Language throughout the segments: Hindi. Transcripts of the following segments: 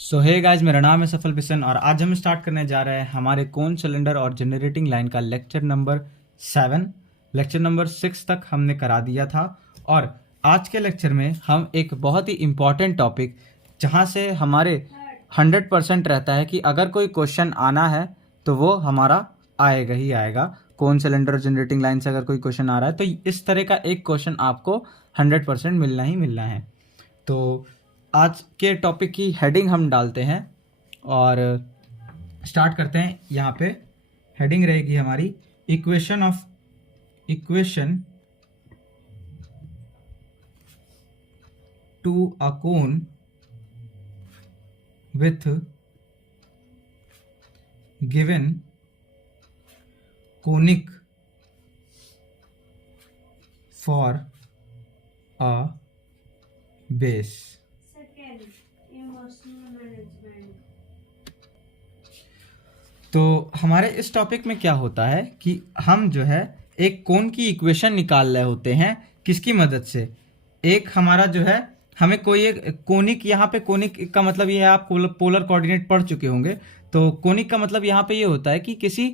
हे गाइस, मेरा नाम है सफल बिसन और आज हम स्टार्ट करने जा रहे हैं हमारे कोन सिलेंडर और जनरेटिंग लाइन का लेक्चर नंबर 7। लेक्चर नंबर 6 तक हमने करा दिया था और आज के लेक्चर में हम एक बहुत ही इम्पॉर्टेंट टॉपिक, जहां से हमारे 100% रहता है कि अगर कोई क्वेश्चन आना है तो वो हमारा आएगा ही आएगा। कोन सिलेंडर और जनरेटिंग लाइन से अगर कोई क्वेश्चन आ रहा है तो इस तरह का एक क्वेश्चन आपको 100% मिलना ही मिलना है। तो आज के टॉपिक की हेडिंग हम डालते हैं और स्टार्ट करते हैं। यहाँ पे हेडिंग रहेगी हमारी equation to a cone with given conic for a base. तो हमारे इस टॉपिक में क्या होता है कि हम जो है एक कोन की इक्वेशन निकाल रहे होते हैं। किसकी मदद से? एक हमारा जो है हमें कोई एक कोनिक, यहाँ पे कोनिक का मतलब ये है, आप पोलर कोऑर्डिनेट पढ़ चुके होंगे। तो कोनिक का मतलब यहाँ पे ये होता है कि किसी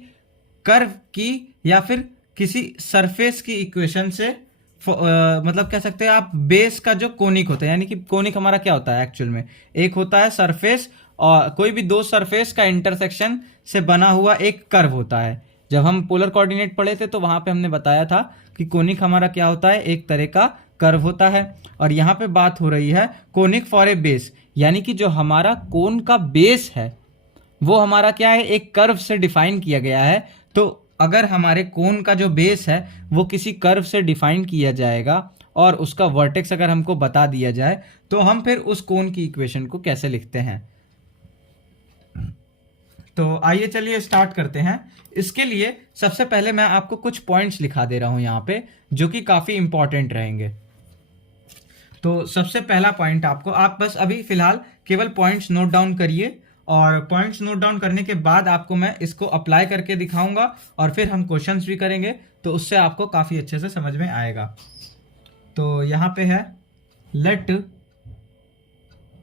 कर्व की या फिर किसी सरफेस की इक्वेशन से मतलब कह सकते हैं आप बेस का जो कोनिक होता है, यानी कि कोनिक हमारा क्या होता है एक्चुअल में, एक होता है सरफेस और कोई भी दो सरफेस का इंटरसेक्शन से बना हुआ एक कर्व होता है। जब हम पोलर कोऑर्डिनेट पढ़े थे तो वहां पे हमने बताया था कि कोनिक हमारा क्या होता है, एक तरह का कर्व होता है। और यहाँ पे बात हो रही है कोनिक फॉर ए बेस, यानी कि जो हमारा कोन का बेस है वो हमारा क्या है, एक कर्व से डिफाइन किया गया है। तो अगर हमारे कोन का जो बेस है वो किसी कर्व से डिफाइन किया जाएगा और उसका वर्टेक्स अगर हमको बता दिया जाए तो हम फिर उस कोन की इक्वेशन को कैसे लिखते हैं। तो आइए चलिए स्टार्ट करते हैं। इसके लिए सबसे पहले मैं आपको कुछ पॉइंट्स लिखा दे रहा हूं यहाँ पे, जो कि काफी इंपॉर्टेंट रहेंगे। तो सबसे पहला पॉइंट आपको, आप बस अभी फिलहाल केवल पॉइंट्स नोट डाउन करिए और पॉइंट्स नोट डाउन करने के बाद आपको मैं इसको अप्लाई करके दिखाऊंगा और फिर हम क्वेश्चंस भी करेंगे, तो उससे आपको काफी अच्छे से समझ में आएगा। तो यहाँ पे है लेट,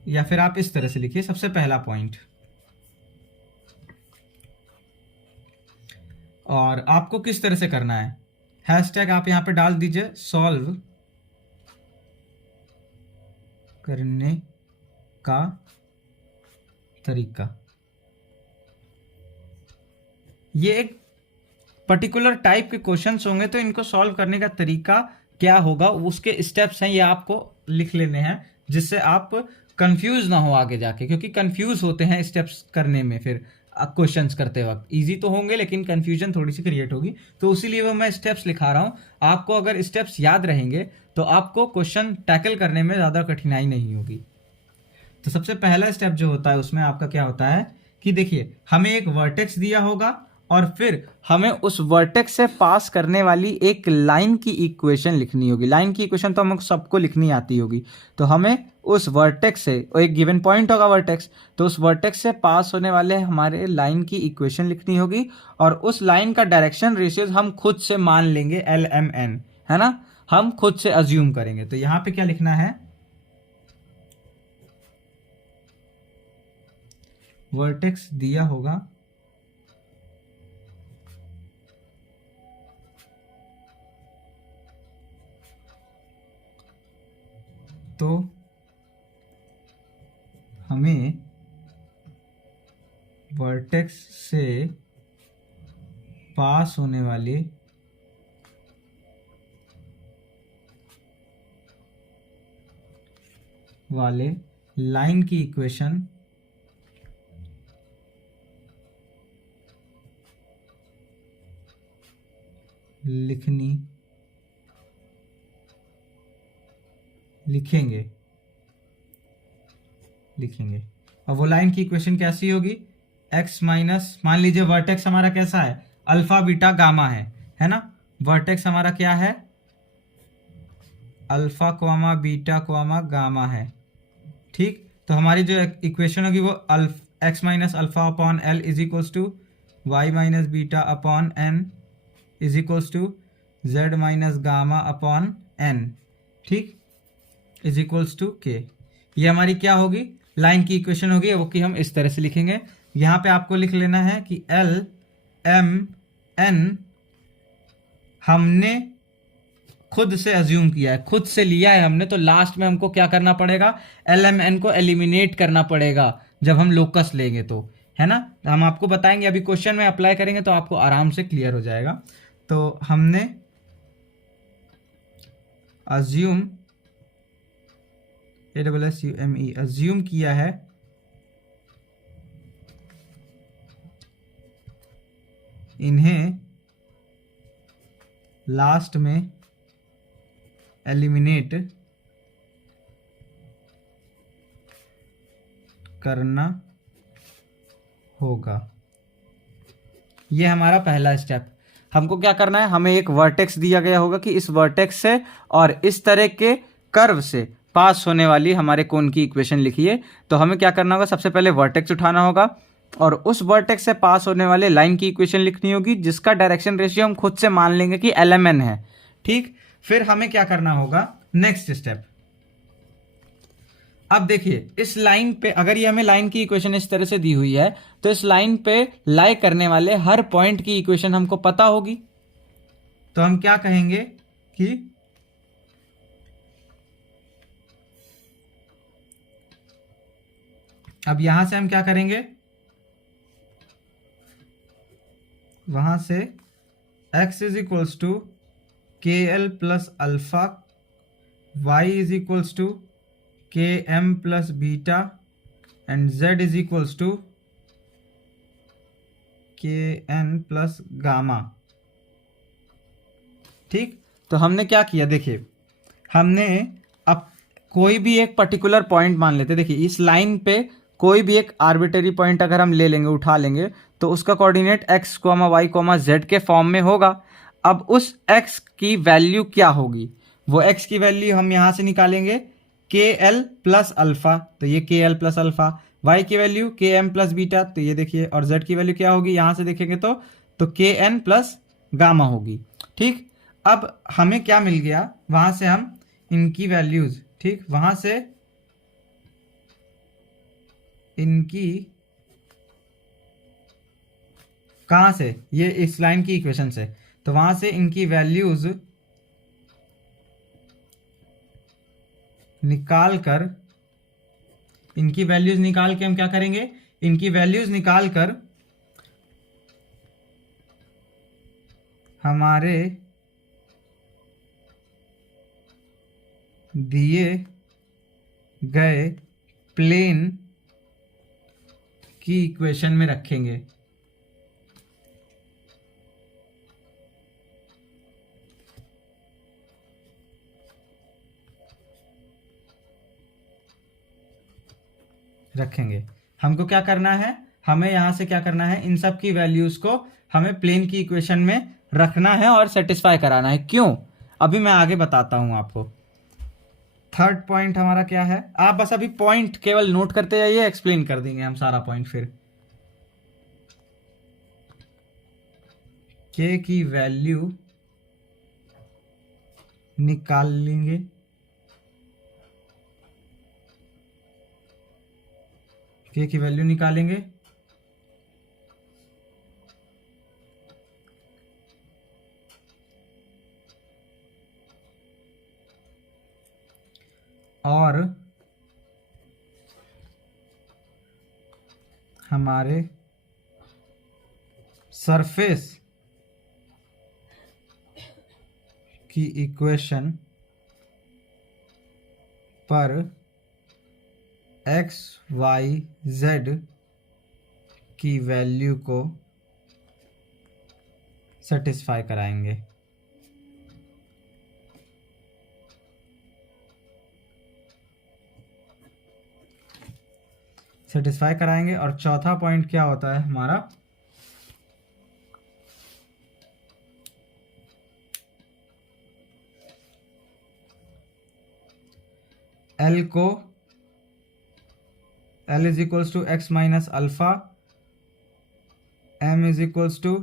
या फिर आप इस तरह से लिखिए सबसे पहला पॉइंट, और आपको किस तरह से करना है, हैशटैग आप यहां पे डाल दीजिए सॉल्व करने का तरीका। ये एक पर्टिकुलर टाइप के क्वेश्चंस होंगे तो इनको सॉल्व करने का तरीका क्या होगा, उसके स्टेप्स हैं, ये आपको लिख लेने हैं, जिससे आप कंफ्यूज ना हो आगे जाके, क्योंकि कंफ्यूज होते हैं स्टेप्स करने में। फिर क्वेश्चंस करते वक्त इजी तो होंगे लेकिन कंफ्यूजन थोड़ी सी क्रिएट होगी, तो इसीलिए वो मैं स्टेप्स लिखा रहा हूं। आपको अगर स्टेप्स याद रहेंगे तो आपको क्वेश्चन टैकल करने में ज़्यादा कठिनाई नहीं होगी। तो सबसे पहला स्टेप जो होता है उसमें आपका क्या होता है कि देखिए, हमें एक वर्टेक्स दिया होगा और फिर हमें उस वर्टेक्स से पास करने वाली एक लाइन की इक्वेशन लिखनी होगी। लाइन की इक्वेशन तो हम सबको लिखनी आती होगी। तो हमें उस वर्टेक्स से, एक गिवन पॉइंट होगा वर्टेक्स, तो उस वर्टेक्स से पास होने वाले हमारे लाइन की इक्वेशन लिखनी होगी और उस लाइन का डायरेक्शन रेशियोज हम खुद से मान लेंगे, LMN, है ना, हम खुद से अज्यूम करेंगे। तो यहां पे क्या लिखना है, वर्टेक्स दिया होगा तो हमें वर्टेक्स से पास होने वाले लाइन की इक्वेशन लिखेंगे। अब वो लाइन की इक्वेशन कैसी होगी, x माइनस, मान लीजिए वर्टेक्स हमारा कैसा है, अल्फा बीटा गामा है ना। वर्टेक्स हमारा क्या है, alpha comma beta comma gamma है, ठीक। तो हमारी जो इक्वेशन होगी वो x minus alpha upon l is equals to y minus beta upon n is equals to z minus gamma upon n, ठीक, इज इक्वल्स टू के। ये हमारी क्या होगी, लाइन की इक्वेशन होगी वो कि हम इस तरह से लिखेंगे। यहाँ पे आपको लिख लेना है कि एल एम एन हमने खुद से अज्यूम किया है, खुद से लिया है हमने, तो लास्ट में हमको क्या करना पड़ेगा, एल एम एन को एलिमिनेट करना पड़ेगा जब हम लोकस लेंगे तो, है ना। हम आपको बताएंगे, अभी क्वेश्चन में अप्लाई करेंगे तो आपको आराम से क्लियर हो जाएगा। तो हमने अज्यूम ASSUME अज्यूम किया है इन्हें लास्ट में एलिमिनेट करना होगा। ये हमारा पहला स्टेप। हमको क्या करना है, हमें एक वर्टेक्स दिया गया होगा कि इस वर्टेक्स से और इस तरह के कर्व से पास होने वाली हमारे कोण की इक्वेशन लिखिए। तो हमें क्या करना होगा, सबसे पहले वर्टेक्स उठाना होगा और उस वर्टेक्स से पास होने वाले लाइन की इक्वेशन लिखनी होगी, जिसका डायरेक्शन रेशियो हम खुद से मान लेंगे कि LMN है। ठीक, फिर हमें क्या करना होगा, नेक्स्ट स्टेप। अब देखिए इस लाइन पे, अगर ये हमें लाइन की इक्वेशन इस तरह से दी हुई है तो इस लाइन पे लाई करने वाले हर पॉइंट की इक्वेशन हमको पता होगी। तो हम क्या कहेंगे कि अब यहां से हम क्या करेंगे, वहां से x is equals to k l plus alpha, y is equals to k m plus beta and z is equals to k n plus gamma. ठीक, तो हमने क्या किया, देखिए हमने अब कोई भी एक पर्टिकुलर पॉइंट मान लेते, देखिए इस लाइन पे कोई भी एक आर्बिटरी पॉइंट अगर हम ले लेंगे, उठा लेंगे, तो उसका कोऑर्डिनेट x, y, z के फॉर्म में होगा। अब उस x की वैल्यू क्या होगी, वो x की वैल्यू हम यहां से निकालेंगे के एल प्लस अल्फा, तो ये के एल प्लस अल्फा, y की वैल्यू के एम प्लस बीटा, तो ये देखिए, और z की वैल्यू क्या होगी, यहां से देखेंगे तो के एन प्लस गामा होगी। ठीक, अब हमें क्या मिल गया, वहां से हम इनकी वैल्यूज, ठीक, वहां से इनकी, कहां से, ये इस लाइन की इक्वेशन से, तो वहां से इनकी वैल्यूज निकाल कर, इनकी वैल्यूज निकाल के हम क्या करेंगे, इनकी वैल्यूज निकाल कर हमारे दिए गए प्लेन की इक्वेशन में रखेंगे। हमको क्या करना है, हमें यहां से क्या करना है, इन सब की वैल्यूज को हमें प्लेन की इक्वेशन में रखना है और सेटिस्फाई कराना है। क्यों, अभी मैं आगे बताता हूं आपको। थर्ड पॉइंट हमारा क्या है, आप बस अभी पॉइंट केवल नोट करते जाइए, एक्सप्लेन कर देंगे हम सारा पॉइंट। फिर के की वैल्यू निकाल लेंगे, के की वैल्यू निकालेंगे और हमारे सरफेस की इक्वेशन पर x, y, z की वैल्यू को सेटिस्फाई कराएंगे। और चौथा पॉइंट क्या होता है हमारा, L को, L is equals to x minus alpha, M is equals to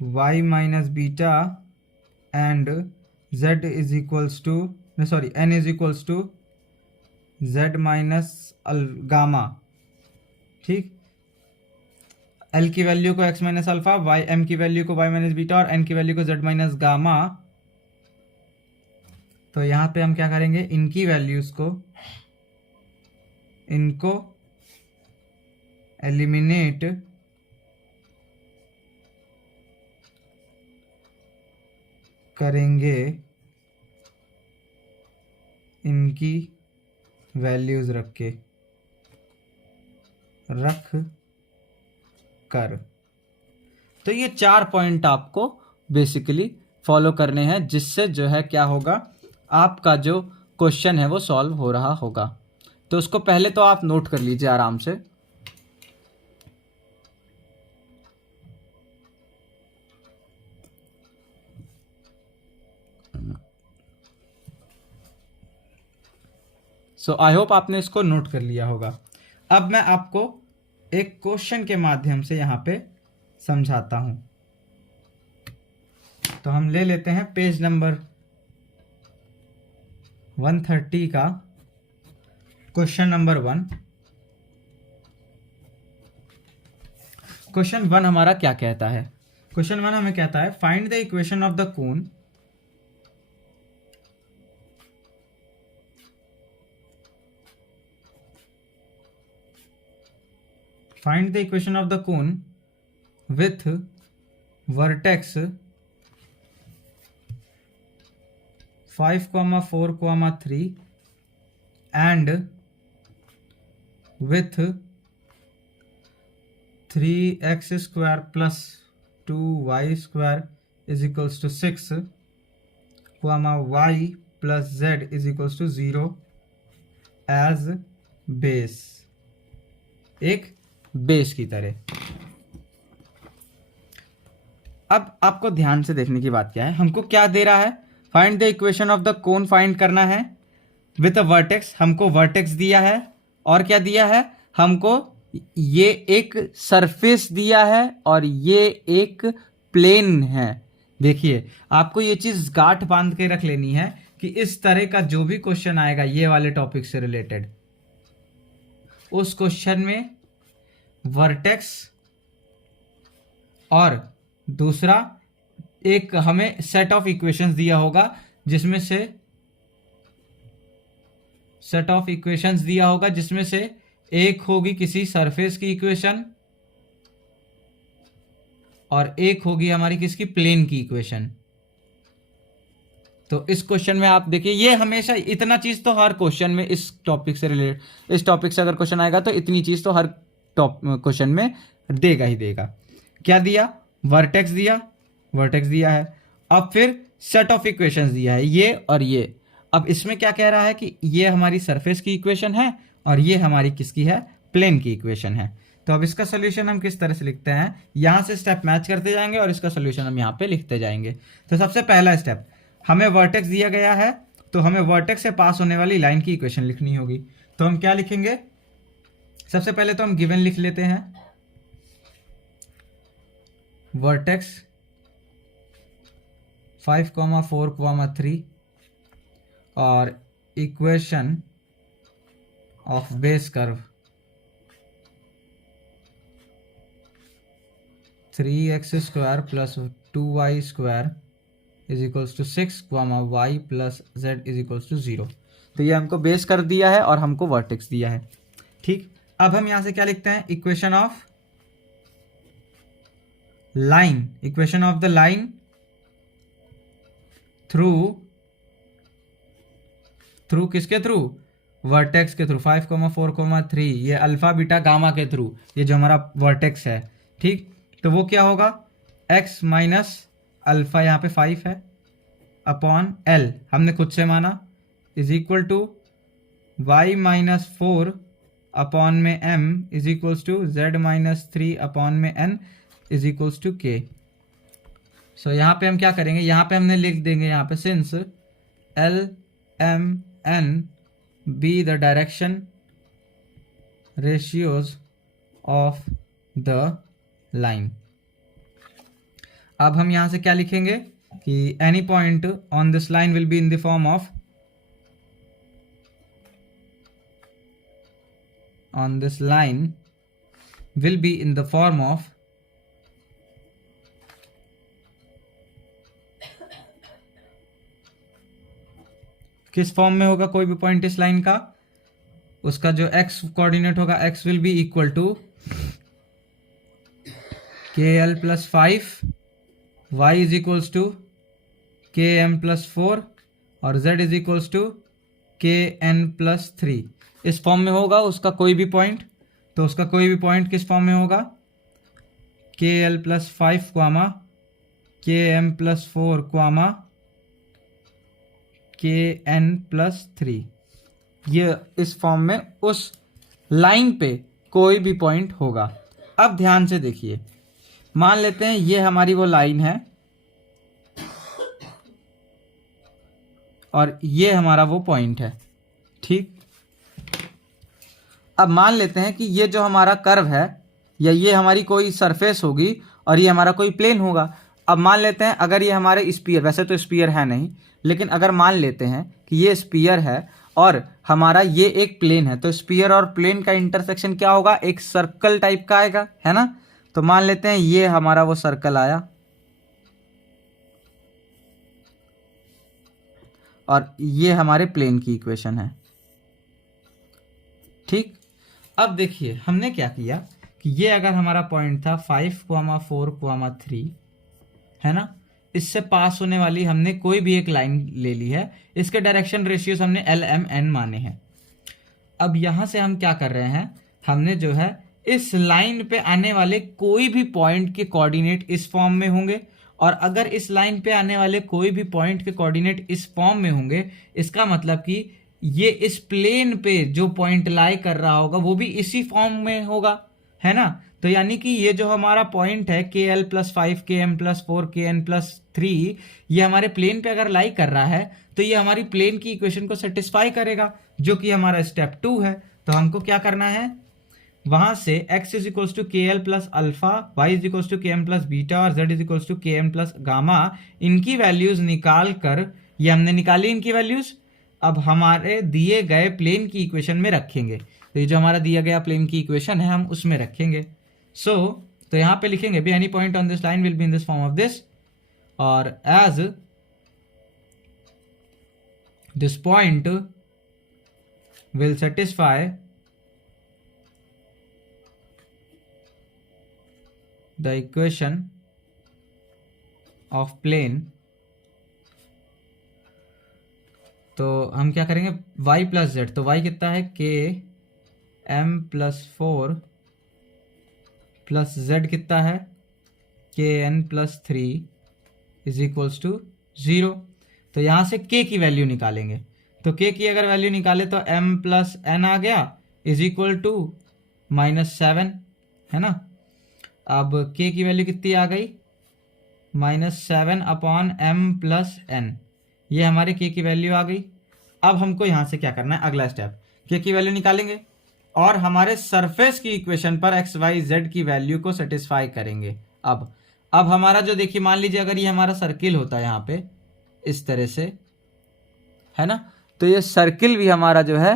y minus beta and Z is equals to, sorry, N is equals to z minus gamma, ठीक। l की वैल्यू को x minus alpha, y m की वैल्यू को y माइनस बीटा और n की वैल्यू को z माइनस गामा। तो यहाँ पे हम क्या करेंगे, इनकी वैल्यूज को, इनको एलिमिनेट करेंगे इनकी वैल्यूज रख कर। तो ये 4 पॉइंट आपको बेसिकली फॉलो करने हैं, जिससे जो है क्या होगा, आपका जो क्वेश्चन है वो सॉल्व हो रहा होगा। तो उसको पहले तो आप नोट कर लीजिए आराम से। सो आई होप आपने इसको नोट कर लिया होगा। अब मैं आपको एक क्वेश्चन के माध्यम से यहाँ पे समझाता हूं। तो हम ले लेते हैं पेज नंबर 130 का क्वेश्चन नंबर 1। क्वेश्चन 1 हमारा क्या कहता है? क्वेश्चन 1 हमें कहता है find the equation of the cone find the equation of the cone with vertex 5, 4, 3 and with 3x square plus 2y square is equals to 6, y plus z is equals to 0 as base, एक बेस की तरह। अब आपको ध्यान से देखने की बात क्या है, हमको क्या दे रहा है, find the equation of the cone find करना है विद अ वर्टेक्स। हमको वर्टेक्स दिया है और क्या दिया है, हमको ये एक सरफेस दिया है और ये एक प्लेन है। देखिए आपको ये चीज गांठ बांध के रख लेनी है कि इस तरह का जो भी क्वेश्चन आएगा ये वाले टॉपिक से रिलेटेड, उस क्वेश्चन में वर्टेक्स और दूसरा एक हमें सेट ऑफ इक्वेशंस दिया होगा, जिसमें से एक होगी किसी सरफेस की इक्वेशन और एक होगी हमारी किसकी, प्लेन की इक्वेशन। तो इस क्वेश्चन में आप देखिए, ये हमेशा इतना चीज तो हर क्वेश्चन में इस टॉपिक से रिलेटेड, इस टॉपिक से अगर क्वेश्चन आएगा तो इतनी चीज तो हर क्वेश्चन में देगा ही देगा। क्या दिया, वर्टेक्स दिया है। अब फिर सेट ऑफ इक्वेशंस दिया है, ये और ये। अब इसमें क्या कह रहा है कि ये हमारी सरफेस की इक्वेशन है और ये हमारी किसकी है, प्लेन की इक्वेशन है। तो अब इसका सोल्यूशन हम किस तरह से लिखते हैं, यहां से स्टेप मैच करते जाएंगे और इसका सोल्यूशन हम यहाँ पे लिखते जाएंगे। तो सबसे पहला स्टेप, हमें वर्टेक्स दिया गया है तो हमें वर्टेक्स से पास होने वाली लाइन की इक्वेशन लिखनी होगी। तो हम क्या लिखेंगे, सबसे पहले तो हम गिवन लिख लेते हैं, वर्टेक्स 5, 4, 3 और equation of base curve 3x square plus 2y square is equals to 6, y plus z is equals to 0। तो ये हमको बेस कर्व दिया है और हमको वर्टेक्स दिया है, ठीक। अब हम यहां से क्या लिखते हैं, equation of the line through किसके थ्रू, वर्टेक्स के थ्रू, 5, 4, 3, ये अल्फा बीटा गामा के थ्रू, ये जो हमारा वर्टेक्स है, ठीक। तो वो क्या होगा, x माइनस अल्फा, यहाँ पे 5 है, अपॉन l हमने खुद से माना, is equal to y minus 4 upon में m is equals to z minus 3 upon में n is equals to k। So यहाँ पे हम क्या करेंगे, यहाँ पे हमने लिख देंगे, यहाँ पे since l m n be the direction ratios of the line. अब हम यहां से क्या लिखेंगे कि any point on this line will be in the form of on this line will be in the form of किस फॉर्म में होगा कोई भी पॉइंट इस लाइन का, उसका जो x कोऑर्डिनेट होगा x will be equal to KL plus 5, y is equals to KM plus 4 और z is equals to KN plus 3। इस फॉर्म में होगा उसका कोई भी पॉइंट, तो उसका कोई भी पॉइंट किस फॉर्म में होगा, KL plus 5 comma KM plus 4 comma KN plus 3। ये इस फॉर्म में उस लाइन पे कोई भी पॉइंट होगा। अब ध्यान से देखिए, मान लेते हैं ये हमारी वो लाइन है और ये हमारा वो पॉइंट है, ठीक। अब मान लेते हैं कि ये जो हमारा कर्व है या ये हमारी कोई सरफेस होगी और ये हमारा कोई प्लेन होगा। अब मान लेते हैं अगर ये हमारे स्फीयर, वैसे तो स्फीयर है नहीं, लेकिन अगर मान लेते हैं कि ये स्फीयर है और हमारा ये एक प्लेन है, तो स्फीयर और प्लेन का इंटरसेक्शन क्या होगा, एक सर्कल टाइप का आएगा, है ना। तो मान लेते हैं ये हमारा वो सर्कल आया और ये हमारे प्लेन की इक्वेशन है, ठीक। अब देखिए हमने क्या किया कि ये अगर हमारा पॉइंट था 5,4,3, है ना, इससे पास होने वाली हमने कोई भी एक लाइन ले ली है, इसके डायरेक्शन रेशियोज हमने LMN माने हैं। अब यहां से हम क्या कर रहे हैं, हमने जो है इस लाइन पे आने वाले कोई भी पॉइंट के कोऑर्डिनेट इस फॉर्म में होंगे, और अगर इस लाइन पे आने वाले कोई भी पॉइंट के कोऑर्डिनेट इस फॉर्म में होंगे, इसका मतलब कि ये इस प्लेन पे जो पॉइंट लाई कर रहा होगा वो भी इसी फॉर्म में होगा, है ना। तो यानी कि ये जो हमारा पॉइंट है KL plus 5 KM plus 4 KN plus 3, ये हमारे प्लेन पे अगर लाई कर रहा है तो ये हमारी प्लेन की इक्वेशन को सेटिस्फाई करेगा, जो कि हमारा स्टेप 2 है। तो हमको क्या करना है, वहां से x is equals to KL plus alpha, y is equals to KM plus beta और z is equals to KM plus gamma, इनकी वैल्यूज निकाल कर, ये हमने निकाली इनकी वैल्यूज, अब हमारे दिए गए प्लेन की इक्वेशन में रखेंगे। तो ये जो हमारा दिया गया प्लेन की इक्वेशन है हम उसमें रखेंगे। तो यहां पे लिखेंगे भी any point on this line will be in this form of this, और as this point will satisfy the equation of plane, तो हम क्या करेंगे y प्लस जेड, तो y कितना है KM प्लस 4 प्लस z कितना है KN plus 3 is equals to 0। तो यहाँ से k की वैल्यू निकालेंगे, तो k की अगर वैल्यू निकाले तो m प्लस n आ गया इज इक्वल टू -7, है ना। अब k की वैल्यू कितनी आ गई, -7 अपॉन m प्लस n, ये हमारे k की वैल्यू आ गई। अब हमको यहाँ से क्या करना है, अगला स्टेप, k की वैल्यू निकालेंगे और हमारे सरफेस की इक्वेशन पर x y z की वैल्यू को सेटिस्फाई करेंगे। अब हमारा जो, देखिए मान लीजिए अगर ये हमारा सर्किल होता है यहाँ पे इस तरह से, है ना, तो ये सर्किल भी हमारा जो है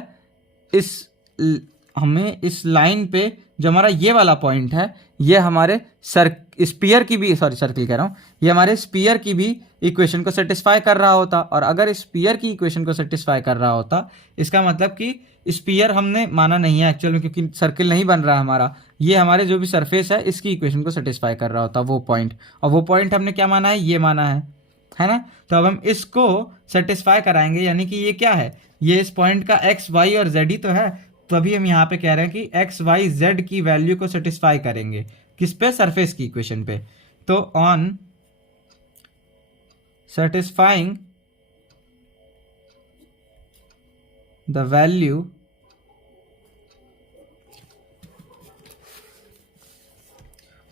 हमें इस लाइन पे जो हमारा ये वाला पॉइंट है, ये हमारे स्पीयर की भी, सॉरी सर्किल कह रहा हूँ, ये हमारे स्पीयर की भी इक्वेशन को सेटिस्फाई कर रहा होता। और अगर स्पीयर की इक्वेशन को सेटिस्फाई कर रहा होता, इसका मतलब कि स्पीयर हमने माना नहीं है एक्चुअल में, क्योंकि सर्किल नहीं बन रहा हमारा, ये हमारे जो भी सरफेस है इसकी इक्वेशन को सेटिस्फाई कर रहा होता वो पॉइंट, और वो पॉइंट हमने क्या माना है, ये माना है ना। तो अब हम इसको सेटिस्फाई कराएंगे, यानी कि ये क्या है, ये इस पॉइंट का x y और z ही तो है। तो अभी हम यहाँ पे कह रहे हैं कि x y z की वैल्यू को सेटिस्फाई करेंगे किस पे, सरफेस की इक्वेशन पे। तो on satisfying the value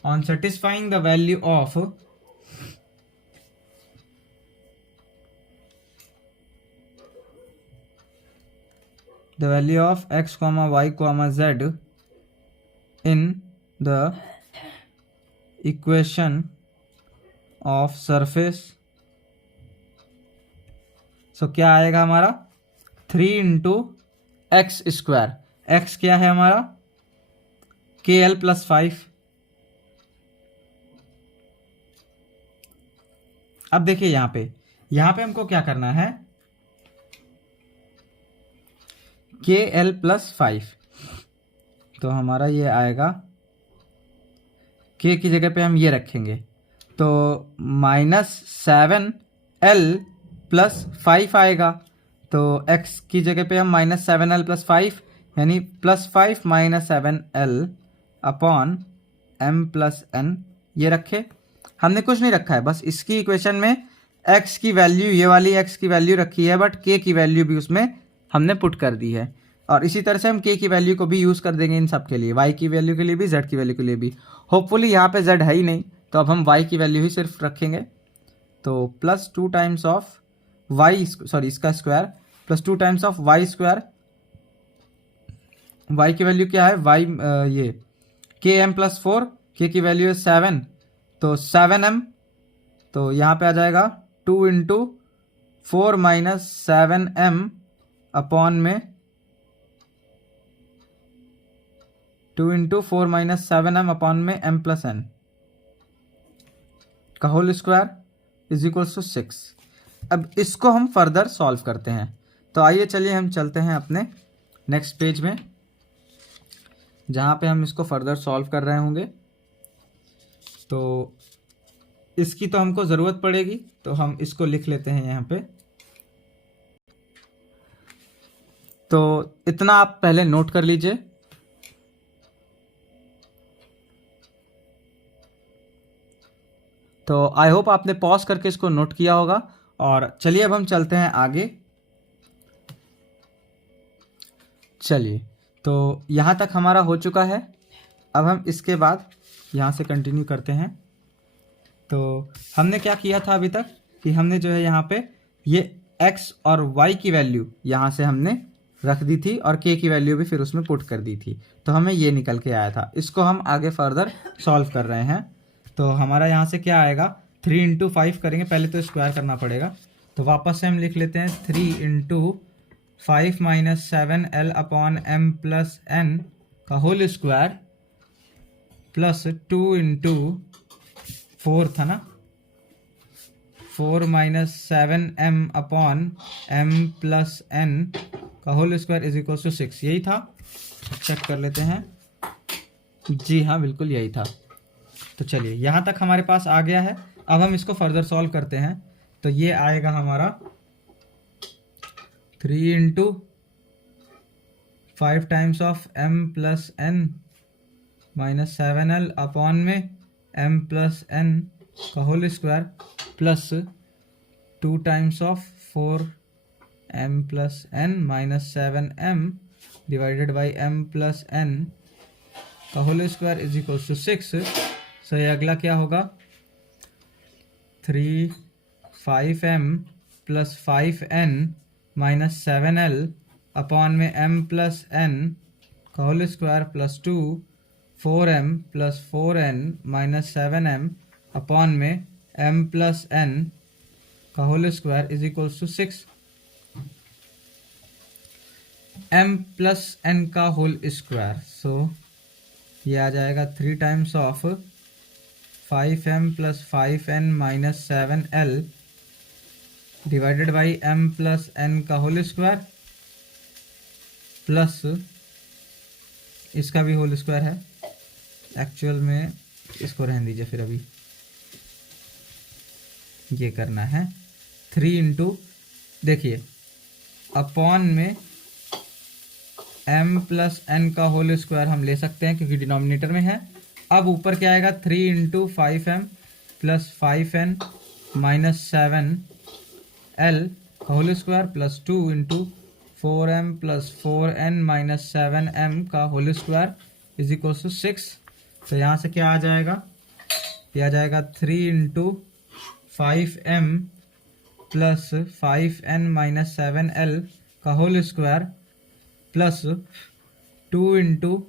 on satisfying the value of x comma y comma z in the equation of surface, so क्या आएगा हमारा 3 इंटू एक्स स्क्वायर, एक्स क्या है हमारा के एल प्लस 5। अब देखिए यहाँ पे हमको क्या करना है, के एल प्लस 5, तो हमारा ये आएगा, के की जगह पे हम ये रखेंगे, तो -7l प्लस 5 आएगा। तो x की जगह पे हम -7l प्लस 5 यानी +5 -7l upon m plus n ये रखे। हमने कुछ नहीं रखा है, बस इसकी इक्वेशन में x की वैल्यू, ये वाली x की वैल्यू रखी है, बट k की वैल्यू भी उसमें हमने पुट कर दी है। और इसी तरह से हम k की वैल्यू को भी यूज़ कर देंगे इन सब के लिए, y की वैल्यू के लिए भी, z की वैल्यू के लिए भी। होपफुली यहाँ पे z है ही नहीं, तो अब हम y की वैल्यू ही सिर्फ रखेंगे। तो +2 टाइम्स ऑफ y, सॉरी इसका square, +2 times of y square. y की वैल्यू क्या है, y ये km प्लस 4, k की वैल्यू है 7, तो 7m, तो यहाँ पे आ जाएगा 2 इंटू 4 माइनस 7m अपॉन में 2 इंटू 4 माइनस 7m अपॉन में m प्लस n का whole square is equals to 6। अब इसको हम फर्दर सॉल्व करते हैं। तो आइए चलिए हम चलते हैं अपने नेक्स्ट पेज में, जहाँ पे हम इसको फर्दर सॉल्व कर रहे होंगे। तो इसकी तो हमको ज़रूरत पड़ेगी, तो हम इसको लिख लेते हैं यहाँ पे। तो इतना आप पहले नोट कर लीजिए। तो आई होप आपने पॉज करके इसको नोट किया होगा। और चलिए अब हम चलते हैं आगे। चलिए, तो यहाँ तक हमारा हो चुका है। अब हम इसके बाद यहाँ से कंटिन्यू करते हैं। तो हमने क्या किया था अभी तक कि हमने जो है यहाँ पे ये x और y की वैल्यू यहाँ से हमने रख दी थी और k की वैल्यू भी फिर उसमें पुट कर दी थी, तो हमें ये निकल के आया था। इसको हम आगे फर्दर सॉल्व कर रहे हैं। तो हमारा यहाँ से क्या आएगा, 3 इंटू 5 करेंगे, पहले तो स्क्वायर करना पड़ेगा। तो वापस से हम लिख लेते हैं 3 into 5 minus 7l upon m plus n का होल स्क्वायर प्लस 2 इंटू 4 था ना, 4 minus 7m upon m plus n का whole square is equal to 6। यही था, चेक कर लेते हैं। जी हाँ, बिल्कुल यही था। तो चलिए, यहाँ तक हमारे पास आ गया है। अब हम इसको फर्दर सॉल्व करते हैं। तो ये आएगा हमारा 3 into 5 times of m plus n minus 7l upon में m प्लस n का whole square plus 2 times of 4m plus n minus 7m divided by m plus n का whole square is equal to 6। So ये अगला क्या होगा, 3 5m plus 5n minus 7l upon में m प्लस n का whole square plus 2 4m plus 4n minus 7m upon में m प्लस n का whole square is equal to 6। m plus n का होल स्क्वायर, सो ये आ जाएगा 3 times of 5m plus 5n minus 7l divided by m plus n का होल स्क्वायर प्लस इसका भी होल स्क्वायर है। एक्चुअल में इसको रहने दीजिए, फिर अभी ये करना है 3 इंटू, देखिए अपॉन में m प्लस n का होल स्क्वायर हम ले सकते हैं क्योंकि डिनोमिनेटर में है। अब ऊपर क्या आएगा, 3 into 5m plus 5n minus 7l का whole square plus 2 into 4m plus 4n minus 7m का whole square is equal to 6। तो यहाँ से क्या आ जाएगा, ये आ जाएगा 3 into 5m plus 5n minus 7l का whole square plus 2 into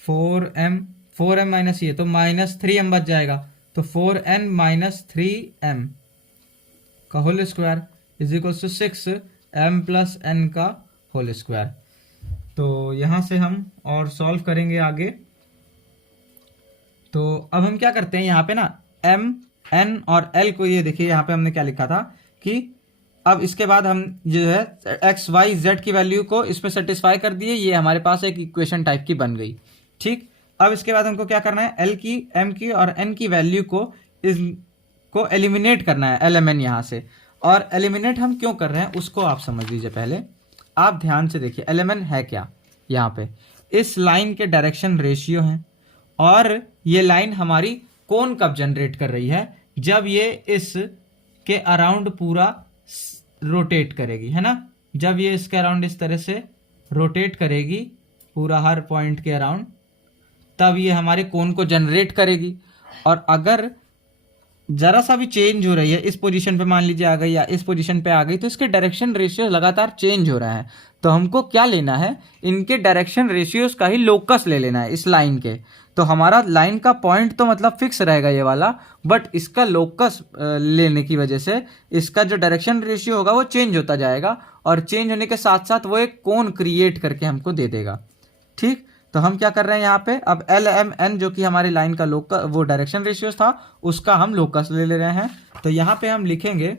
4m minus ये तो माइनस 3m बच जाएगा, तो 4n माइनस 3m का whole square is equal to 6m plus n का होल स्क्वायर। तो यहाँ से हम और सॉल्व करेंगे आगे। तो अब हम क्या करते हैं यहाँ पे ना एम एन और एल को, ये देखिए यहाँ पे हमने क्या लिखा था कि अब इसके बाद हम जो है एक्स वाई जेड की वैल्यू को इसमें सेटिस्फाई कर दिए, ये हमारे पास एक इक्वेशन टाइप की बन गई। ठीक, अब इसके बाद हमको क्या करना है, एल की, एम की और एन की वैल्यू को एलिमिनेट करना है, एल एम एन यहाँ से। और एलिमिनेट हम क्यों कर रहे हैं उसको आप समझ लीजिए। पहले आप ध्यान से देखिए एल एम एन है क्या। यहाँ पे इस लाइन के डायरेक्शन रेशियो हैं और ये लाइन हमारी कोण कब जनरेट कर रही है, जब ये इस के अराउंड पूरा रोटेट करेगी, है ना। जब ये इसके अराउंड इस तरह से रोटेट करेगी पूरा हर पॉइंट के अराउंड, तब ये हमारे कोण को जनरेट करेगी। और अगर जरा सा भी चेंज हो रही है, इस पोजीशन पे मान लीजिए आ गई या इस पोजीशन पे आ गई, तो इसके डायरेक्शन रेशियो लगातार चेंज हो रहा है। तो हमको क्या लेना है, इनके डायरेक्शन रेशियोज का ही लोकस ले लेना है इस लाइन के। तो हमारा लाइन का पॉइंट तो मतलब फिक्स रहेगा ये वाला, बट इसका लोकस लेने की वजह से इसका जो डायरेक्शन रेशियो होगा वो चेंज होता जाएगा, और चेंज होने के साथ साथ वो एक कोण क्रिएट करके हमको दे देगा। ठीक, तो हम क्या कर रहे हैं यहाँ पे, अब एल एम एन जो कि हमारी लाइन का लोकस वो डायरेक्शन रेशियोस था, उसका हम लोकस ले ले रहे हैं। तो यहाँ पे हम लिखेंगे,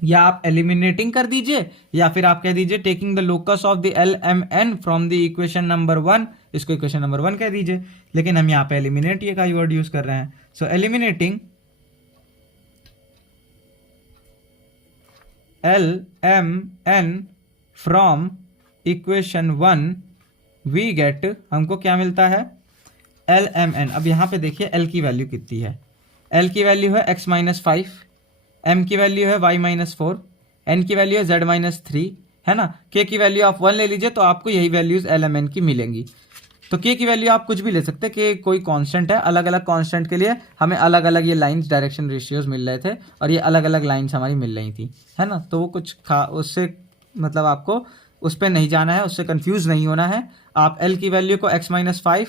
या आप एलिमिनेटिंग कर दीजिए या फिर आप कह दीजिए taking the locus of the L M N from the equation number 1, इसको इक्वेशन नंबर 1 कह दीजिए। लेकिन हम यहाँ पे एलिमिनेट ये का वर्ड यूज कर रहे हैं। So eliminating l M N from equation 1 we get, हमको क्या मिलता है, एल एम एन। अब यहाँ पे देखिए एल की वैल्यू कितनी है, एल की वैल्यू है x माइनस 5, एम की वैल्यू है y माइनस 4, एन की वैल्यू है z माइनस 3, है ना। k की वैल्यू आप 1 ले लीजिए तो आपको यही वैल्यूज एल एम एन की मिलेंगी। तो k की वैल्यू आप कुछ भी ले सकते हैं, k कोई कांस्टेंट है, अलग अलग कांस्टेंट के लिए हमें अलग अलग ये लाइंस डायरेक्शन रेशियोज मिल रहे थे और ये अलग अलग लाइंस हमारी मिल रही थी, है ना। तो वो कुछ उससे मतलब आपको उस पर नहीं जाना है, उससे कंफ्यूज नहीं होना है। आप एल की वैल्यू को x माइनस 5,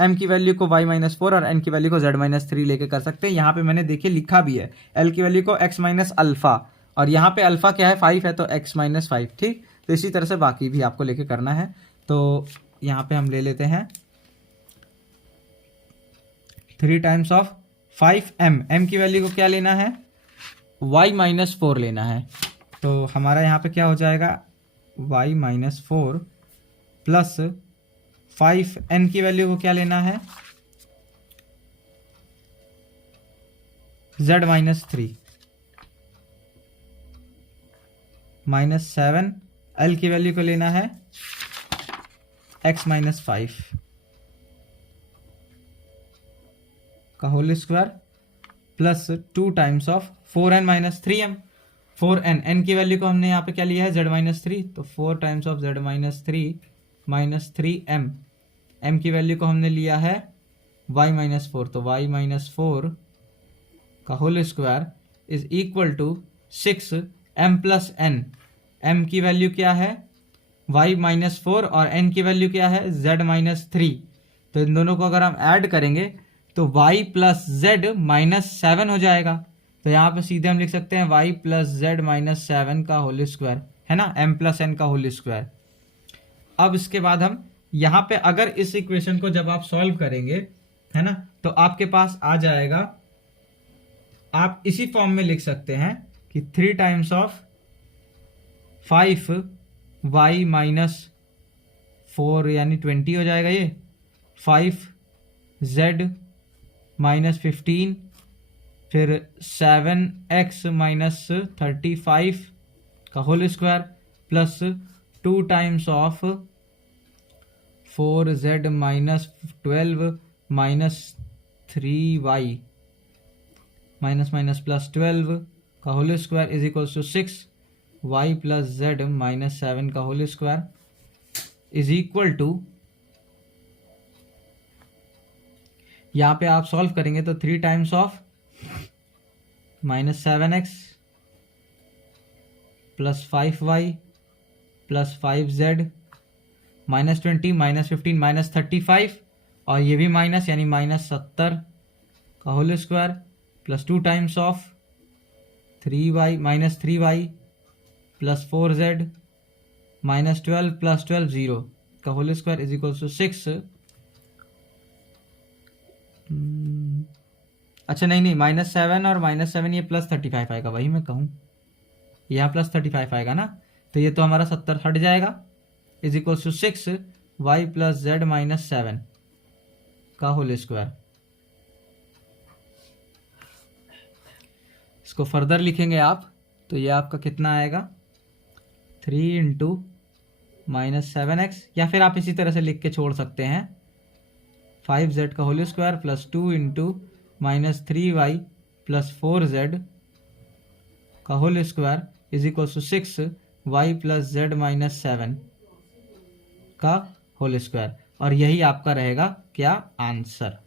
एम की वैल्यू को y माइनस 4 और एन की वैल्यू को z माइनस 3 लेके कर सकते हैं। यहाँ पे मैंने देखिए लिखा भी है एल की वैल्यू को x माइनस अल्फा, और यहाँ पे अल्फा क्या है 5 है, तो x माइनस 5। ठीक, तो इसी तरह से बाकी भी आपको लेके करना है। तो यहाँ पे हम ले लेते हैं 3 टाइम्स ऑफ 5m, m की वैल्यू को क्या लेना है, y माइनस 4 लेना है। तो हमारा यहाँ पे क्या हो जाएगा, y माइनस 4 प्लस 5, n की वैल्यू को क्या लेना है, z माइनस 3 माइनस 7, l की वैल्यू को लेना है x माइनस 5 का whole square plus 2 times of 4n minus 3m। 4n, n की वैल्यू को हमने यहाँ पे क्या लिया है, z माइनस 3, तो 4 times of z minus 3 minus 3m। m की वैल्यू को हमने लिया है y माइनस 4, तो y माइनस 4 का whole square is equal to 6m plus n। m की वैल्यू क्या है, y माइनस 4, और n की वैल्यू क्या है, z माइनस 3। तो इन दोनों को अगर हम ऐड करेंगे तो y प्लस z माइनस 7 हो जाएगा। तो यहाँ पे सीधे हम लिख सकते हैं y प्लस जेड माइनस 7 का होल स्क्वायर, है ना, m प्लस n का होल स्क्वायर। अब इसके बाद हम यहाँ पे अगर इस इक्वेशन को जब आप सॉल्व करेंगे, है ना, तो आपके पास आ जाएगा, आप इसी फॉर्म में लिख सकते हैं कि 3 टाइम्स ऑफ 5y माइनस 4 यानी 20 हो जाएगा ये, 5z माइनस 15, फिर 7x माइनस 35 का whole square plus 2 times of 4z minus 12 minus 3y minus minus plus 12 का whole square is equals to 6y plus z minus 7 का whole square is equal to, यहाँ पे आप सॉल्व करेंगे तो 3 times of minus 7x plus 5y plus 5z minus 20 minus 15 minus 35, और ये भी माइनस यानी माइनस 70 का whole square plus 2 times of 3y minus 3y plus 4z minus 12 plus 12 0 का whole square is equal to 6 अच्छा नहीं, -7 और -7 ये +35 आएगा, वही मैं कहूँ, यहाँ +35 आएगा ना, तो ये तो हमारा 70 हट जाएगा, is equal to 6y + z - 7 का होल स्क्वायर। इसको फर्दर लिखेंगे आप तो ये आपका कितना आएगा, 3 × -7x, या फिर आप इसी तरह से लिख के छोड़ सकते हैं, 5z का होल स्क्वायर + 2 × -3y + 4z का whole square is equal to 6y + z - 7 का होल स्क्वायर। और यही आपका रहेगा क्या, आंसर।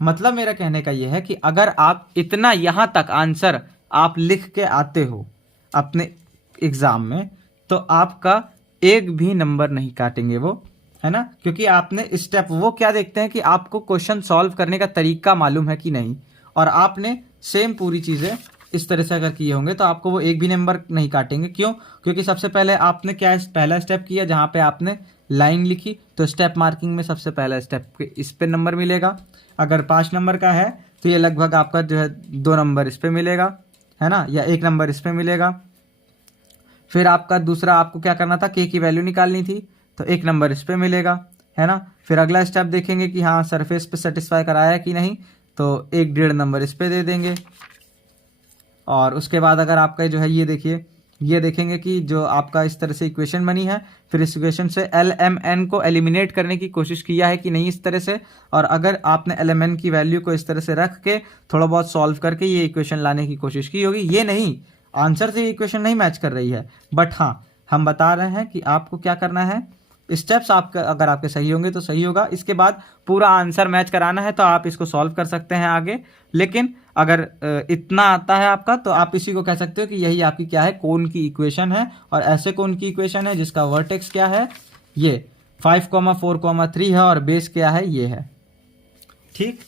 मतलब मेरा कहने का यह है कि अगर आप इतना यहाँ तक आंसर आप लिख के आते हो अपने एग्ज़ाम में, तो आपका एक भी नंबर नहीं काटेंगे वो, है ना, क्योंकि आपने स्टेप, वो क्या देखते हैं कि आपको क्वेश्चन सॉल्व करने का तरीका मालूम है कि नहीं, और आपने सेम पूरी चीज़ें इस तरह से अगर किए होंगे तो आपको वो एक भी नंबर नहीं काटेंगे। क्यों? क्योंकि सबसे पहले आपने क्या पहला स्टेप किया, जहाँ पे आपने लाइन लिखी, तो स्टेप मार्किंग में सबसे पहला स्टेप इस पे नंबर मिलेगा। अगर 5 नंबर का है तो ये लगभग आपका जो है 2 नंबर इस पे मिलेगा, है ना, या 1 नंबर इस पे मिलेगा। फिर आपका दूसरा, आपको क्या करना था, के की वैल्यू निकालनी थी, तो 1 नंबर इस पे मिलेगा, है ना। फिर अगला स्टेप देखेंगे कि हाँ सरफेस पे सेटिस्फाई कराया कि नहीं, तो 1.5 नंबर इस पे दे देंगे। और उसके बाद अगर आपका जो है ये देखिए, ये देखेंगे कि जो आपका इस तरह से इक्वेशन बनी है, फिर इस इक्वेशन से LMN को एलिमिनेट करने की कोशिश किया है कि नहीं इस तरह से, और अगर आपने LMN की वैल्यू को इस तरह से रख के थोड़ा बहुत सॉल्व करके ये इक्वेशन लाने की कोशिश की होगी। ये नहीं, आंसर से ये इक्वेशन नहीं मैच कर रही है, बट हाँ हम बता रहे हैं कि आपको क्या करना है, स्टेप्स आपका अगर आपके सही होंगे तो सही होगा, इसके बाद पूरा आंसर मैच कराना है तो आप इसको सॉल्व कर सकते हैं आगे। लेकिन अगर इतना आता है आपका, तो आप इसी को कह सकते हो कि यही आपकी क्या है, कोण की इक्वेशन है। और ऐसे कोण की इक्वेशन है जिसका वर्टेक्स क्या है, ये 5,4,3 है, और बेस क्या है, ये है। ठीक,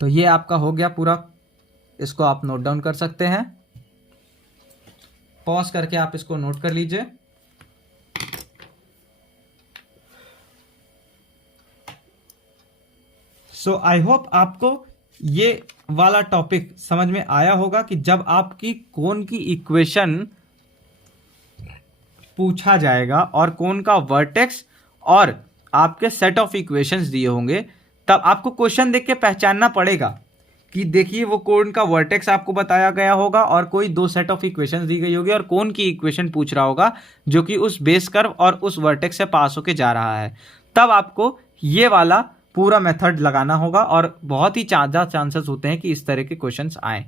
तो ये आपका हो गया पूरा, इसको आप नोट डाउन कर सकते हैं, पॉज करके आप इसको नोट कर लीजिए। सो आई होप आपको ये वाला टॉपिक समझ में आया होगा कि जब आपकी कोण की इक्वेशन पूछा जाएगा और कोण का वर्टेक्स और आपके सेट ऑफ इक्वेशंस दिए होंगे, तब आपको क्वेश्चन देख के पहचानना पड़ेगा कि देखिए वो कोण का वर्टेक्स आपको बताया गया होगा और कोई 2 सेट ऑफ इक्वेशंस दी गई होगी, और कोण की इक्वेशन पूछ रहा होगा जो कि उस बेस कर्व और उस वर्टेक्स से पास होके जा रहा है। तब आपको ये वाला पूरा मेथड लगाना होगा, और बहुत ही ज़्यादा चांसेस होते हैं कि इस तरह के क्वेश्चंस आए।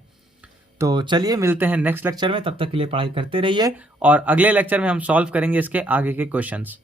तो चलिए मिलते हैं नेक्स्ट लेक्चर में, तब तक के लिए पढ़ाई करते रहिए, और अगले लेक्चर में हम सॉल्व करेंगे इसके आगे के क्वेश्चंस।